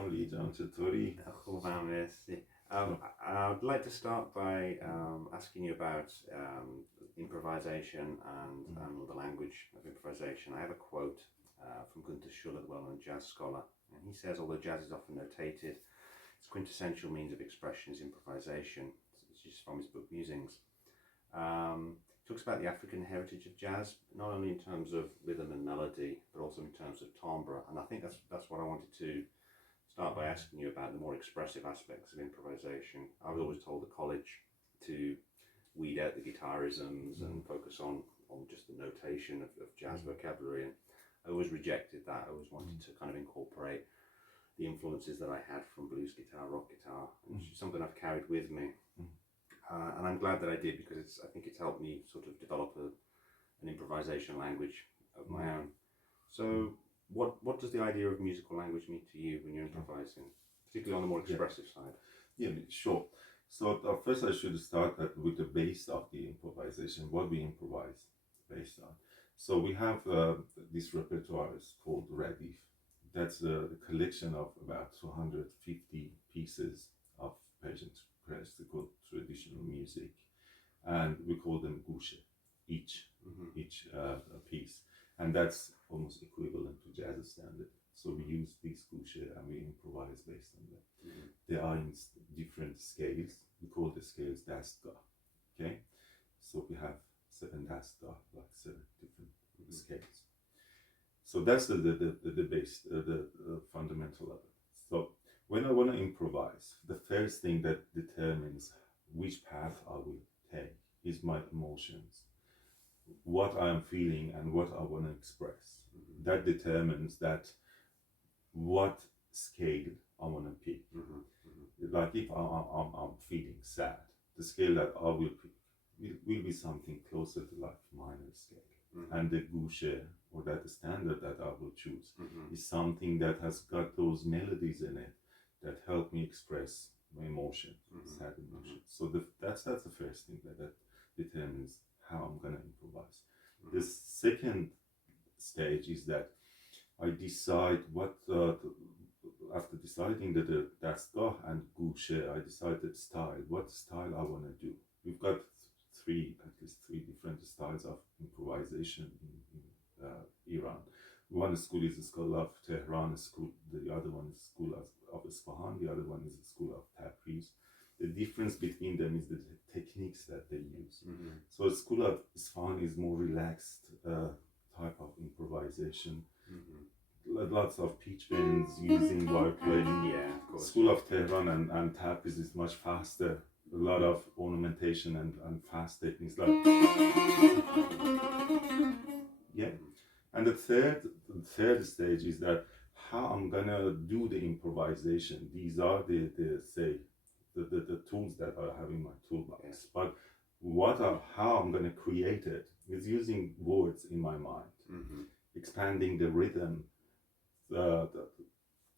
سلام لی جان چطوری؟ خوبم مرسی. I'd like to start by asking you about improvisation and the language of improvisation. I have a quote from Gunther Schuller, the well-known jazz scholar, and he says, although jazz is often notated, its quintessential means of expression is improvisation. It's just from his book Musings. Talks about the African heritage of jazz, not only in terms of rhythm and melody, but also in terms of timbre. And I think that's what I wanted to start by asking you about, the more expressive aspects of improvisation. I was always told at college to weed out the guitarisms and focus on just the notation of jazz vocabulary, and I always rejected that. I always wanted to kind of incorporate the influences that I had from blues guitar, rock guitar, and it's something I've carried with me. And I'm glad that I did, because I think it's helped me sort of develop an improvisation language of my own. So what does the idea of musical language mean to you when you're improvising, particularly on the more expressive side? Yeah, sure. So first I should start with the base of the improvisation, what we improvise based on. So we have this repertoire is called Radif. That's a collection of about 250 pieces of Persian classical traditional music, and we call them gushe, each piece, and that's almost equivalent to jazz standard. So we use these gushe and we improvise based on them. They are in different scales. We call the scales dastgah. Okay, so we have 7 dastgah, like 7 different scales. So that's the base, the fundamental of it. So when I want to improvise, the first thing that determines which path I will take is my emotions, what I am feeling and what I want to express. That determines that what scale I want to pick. Like if I'm feeling sad, the scale that I will pick will be something closer to like minor scale. And the gushe, or that standard that I will choose, is something that has got those melodies in it that help me express my emotion, sad emotion. So that's the first thing that determines how I'm gonna improvise. The second stage is that I decide what after deciding that the dastgah and gushe, I decided style, what style I want to do. We've got at least three different styles of improvisation in Iran. One school is the school of Tehran, the other one is the school of Isfahan, the other one is the school of Tabriz. The difference between them is the techniques that they use. So the school of Isfahan is more relaxed type of improvisation. Lots of pitch bends using wire playing. Yeah, of course. School of Tehran and Tabriz is much faster. A lot of ornamentation and fast techniques like And the third stage is that how I'm gonna do the improvisation. These are the tools that I have in my toolbox. But how I'm gonna create it is using words in my mind, expanding the rhythm,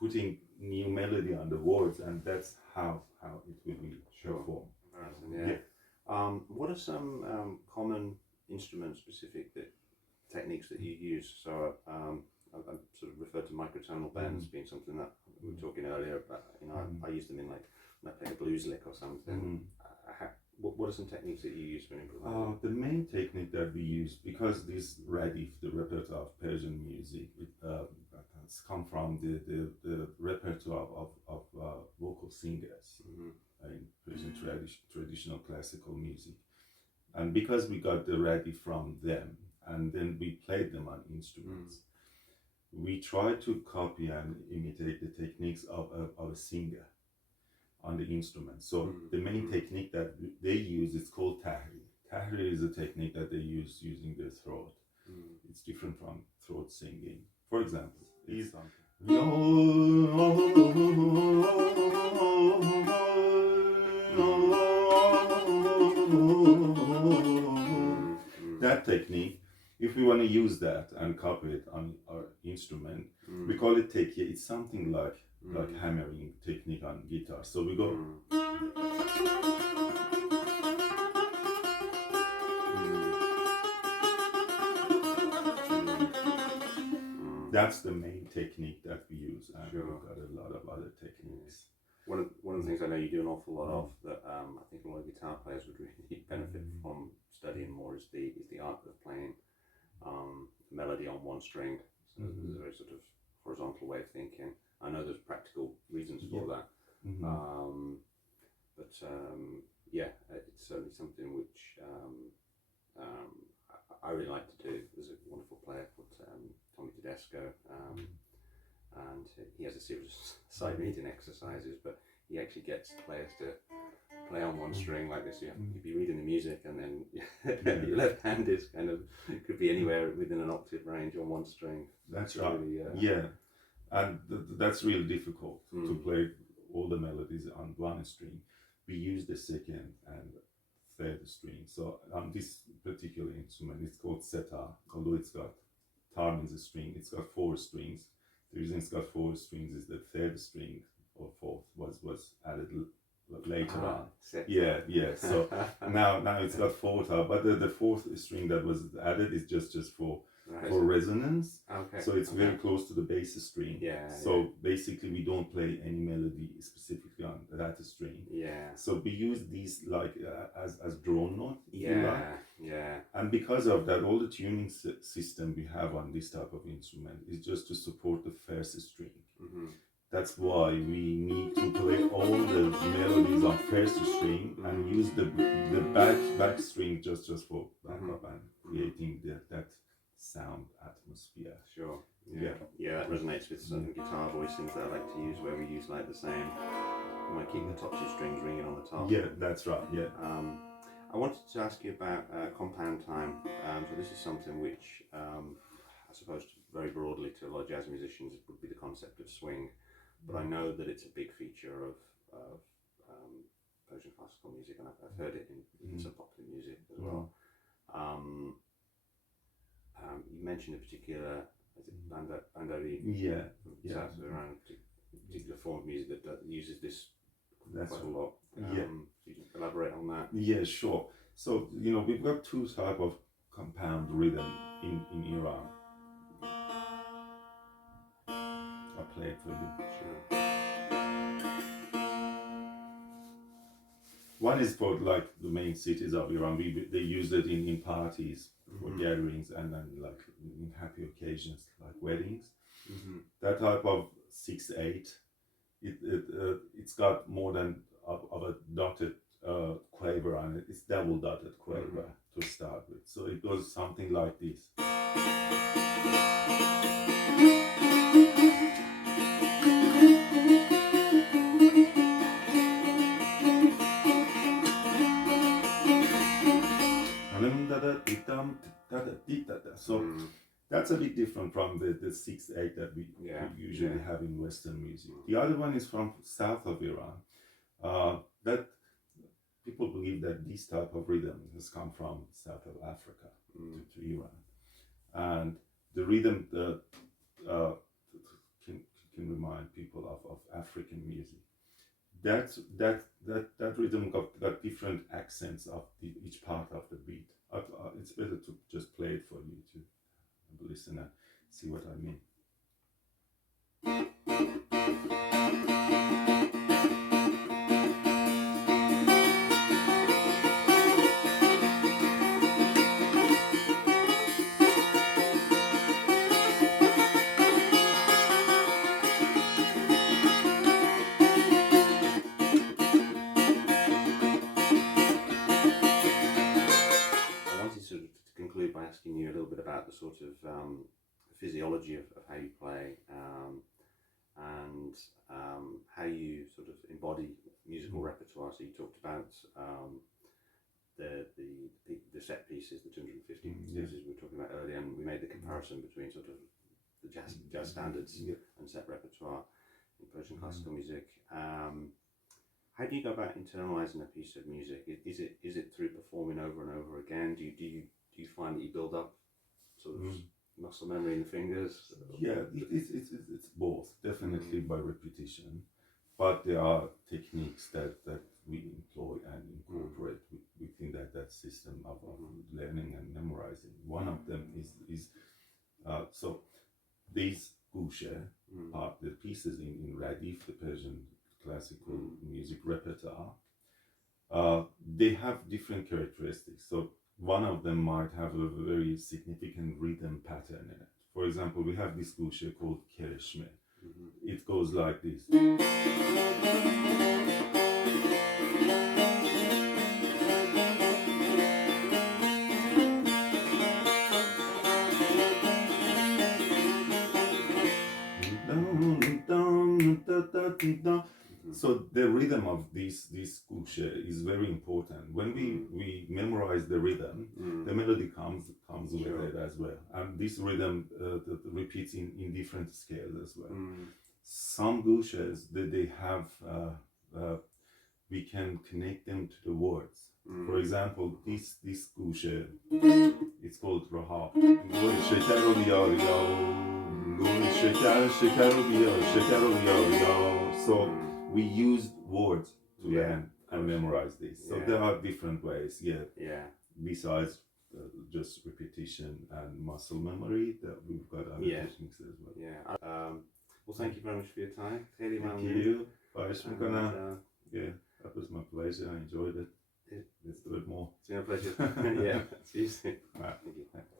putting new melody on the words, and that's how it will be performed. What are some common instrument-specific techniques that you use? So I sort of referred to microtonal bends being something that we were talking earlier about. I use them in like when I play a blues lick or something. What are some techniques that you use for improvising? The main technique that we use, because this Radif, the repertoire of Persian music, it has come from the repertoire of vocal singers in Persian traditional classical music. And because we got the Radif from them, and then we played them on instruments, we try to copy and imitate the techniques of a singer on the instrument. So the main technique that they use is called tahrir. Tahrir is a technique that they use using their throat. It's different from throat singing. For example, that technique, if we want to use that and copy it on our instrument, we call it tekiye. It's something like hammering technique on guitar. So we go. That's the main technique that we use, and Sure. we've got a lot of other techniques. One of the things I know you do an awful lot of that I think a lot of guitar players would really benefit from studying more is the art of playing melody on one string. So there's a very sort of horizontal way of thinking. I know there's practical reasons for that, but yeah, it's certainly something which I really like to do. There's a wonderful player called Tommy Tedesco, and he has a series of sight reading exercises, but he actually gets players to play on one string like this. You'd be reading the music, and then your left hand is kind of, it could be anywhere within an octave range on one string. That's right. Really, and that's really difficult to play all the melodies on one string. We use the second and third string. So on this particular instrument, it's called setar, although it's got tar means a string. It's got 4 strings. The reason it's got 4 strings is the third string or fourth was added later on. Setar. Yeah. So now it's got 4 tar, but the fourth string that was added is just for resonance. Okay. So it's very close to the bass string. Yeah. So basically, we don't play any melody specifically on that string. Yeah. So we use these like as drone note. Yeah. And because of that, all the tuning system we have on this type of instrument is just to support the first string. That's why we need to play all the melodies on first string and use the back string just for backup and creating that sound atmosphere. Sure. Yeah, that resonates with certain guitar voicings that I like to use, where we use like the same. We might keep the top 2 strings ringing on the top. Yeah, that's right. Yeah. I wanted to ask you about compound time. So this is something which I suppose very broadly to a lot of jazz musicians would be the concept of swing, but I know that it's a big feature of Persian classical music, and I've heard it in some popular music as well. You mentioned a particular, is it Bandari? Yeah. South of Iran, a particular form of music that uses this quite a lot. So you can elaborate on that? Yeah, sure. So, we've got 2 type of compound rhythm in Iran. I'll play it for you. Sure. One is for like the main cities of Iran. They use it in parties for gatherings, and then like in happy occasions like weddings. That type of 6/8, it's got more than of a dotted quaver on it. It's double dotted quaver to start with. So it goes something like this. So that's a bit different from the 6/8 that we usually have in Western music. The other one is from south of Iran. That people believe that this type of rhythm has come from south of Africa to Iran, and the rhythm can remind people of African music. That rhythm got different accents of each part of the beat. It's better to just play it for you to listen and see what I mean. The sort of physiology of how you play and how you sort of embody musical repertoire. So you talked about the set pieces, the 250 pieces we were talking about earlier, and we made the comparison between sort of the jazz standards and set repertoire in Persian classical music. How do you go about internalizing a piece of music? Is it through performing over and over again? Do you find that you build up sort of muscle memory in the fingers? Yeah, it's both, definitely by repetition, but there are techniques that we employ and incorporate within that system of learning and memorizing. One of them is so these gushe are the pieces in Radif, the Persian classical music repertoire. They have different characteristics. So one of them might have a very significant rhythm pattern in it. For example, we have this gushe called kereshme. It goes like this. So the rhythm of this gushe is very important. When we memorize the rhythm, the melody comes with it as well. And this rhythm repeats in different scales as well. Some gushes they have we can connect them to the words. For example, this gushe, it's called Rahab. So we used words to learn and memorize this. So there are different ways, besides just repetition and muscle memory, that we've got other techniques as well. Well, thank you very much for your time. Thank you. That was my pleasure. I enjoyed it. Let's do it more. It's been a pleasure. See you soon. Right. Thank you.